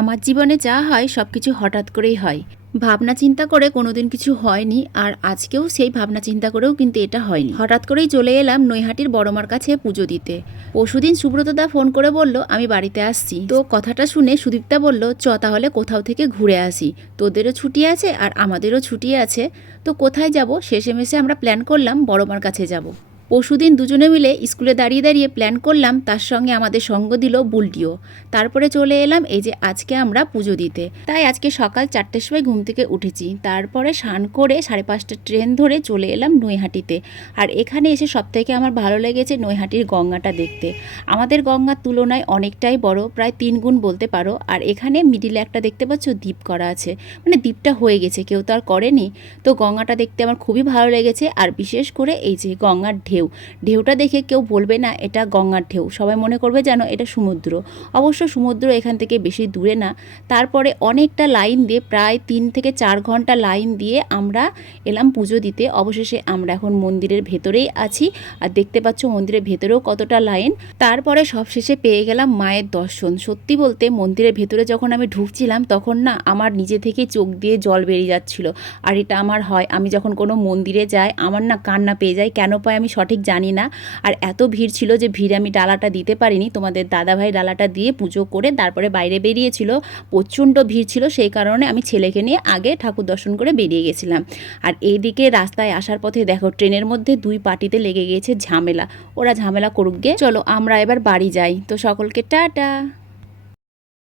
আমার জীবনে যা হয় সব কিছু হঠাৎ করেই হয়। ভাবনা চিন্তা করে কোনোদিন কিছু হয়নি, আর আজকেও সেই ভাবনা চিন্তা করেও কিন্তু এটা হয়নি। হঠাৎ করেই চলে এলাম নৈহাটির বড়মার কাছে পুজো দিতে। পরশুদিন সুব্রতদা ফোন করে বলল আমি বাড়িতে আসছি। তো কথাটা শুনে সুদীপ্তা বলল চ তাহলে কোথাও থেকে ঘুরে আসি, তোদেরও ছুটি আছে আর আমাদেরও ছুটি আছে। তো কোথায় যাব? শেষেমেশে আমরা প্ল্যান করলাম বড়মার কাছে যাব। পরশুদিন দুজনে মিলে স্কুলে দাঁড়িয়ে দাঁড়িয়ে প্ল্যান করলাম, তার সঙ্গে আমাদের সঙ্গ দিল বুলটিও। তারপরে চলে এলাম এই যে আজকে আমরা পুজো দিতে। তাই আজকে সকাল 4টের সময় ঘুম থেকে উঠেছি, তারপরে স্নান করে 5:30 ট্রেন ধরে চলে এলাম নৈহাটিতে। আর এখানে এসে সবথেকে আমার ভালো লেগেছে নৈহাটির গঙ্গাটা দেখতে। আমাদের গঙ্গার তুলনায় অনেকটাই বড়, প্রায় 3 গুণ বলতে পারো। আর এখানে মিডিলে একটা দেখতে পাচ্ছ দ্বীপ করা আছে, মানে দ্বীপটা হয়ে গেছে, কেউ তো আর করেনি। তো গঙ্গাটা দেখতে আমার খুবই ভালো লেগেছে। আর বিশেষ করে এই যে গঙ্গার ঢেউটা দেখে কেউ বলবে না এটা গঙ্গার ঢেউ, সবাই মনে করবে যেন এটা সমুদ্র। অবশ্য সমুদ্র এখান থেকে বেশি দূরে না। তারপরে অনেকটা লাইন দিয়ে, প্রায় 3 থেকে 4 ঘন্টা লাইন দিয়ে আমরা এলাম পুজো দিতে। অবশেষে আমরা এখন মন্দিরের ভেতরেই আছি, আর দেখতে পাচ্ছ মন্দিরের ভেতরেও কতটা লাইন। তারপরে সবশেষে পেয়ে গেলাম মায়ের দর্শন। সত্যি বলতে মন্দিরের ভেতরে যখন আমি ঢুকছিলাম তখন না আমার নিজে থেকেই চোখ দিয়ে জল বেরিয়ে যাচ্ছিল। আর এটা আমার হয়, আমি যখন কোনো মন্দিরে যাই আমার না কান্না পেয়ে যায়, কেন পাই আমি সঠিক জানি না। আর এত ভিড় ছিল যে ভিড়ে আমি ডালাটা দিতে পারিনি। তোমাদের দাদাভাই ডালাটা দিয়ে পুজো করে তারপরে বাইরে বেরিয়েছিল। প্রচণ্ড ভিড় ছিল, সেই কারণে আমি ছেলেকে নিয়ে আগে ঠাকুর দর্শন করে বেরিয়ে গেছিলাম। আর এইদিকে রাস্তায় আসার পথে দেখো ট্রেনের মধ্যে 2 পার্টিতে লেগে গিয়েছে ঝামেলা। ওরা ঝামেলা করুক গে, চলো আমরা এবার বাড়ি যাই। তো সকলকে টাটা।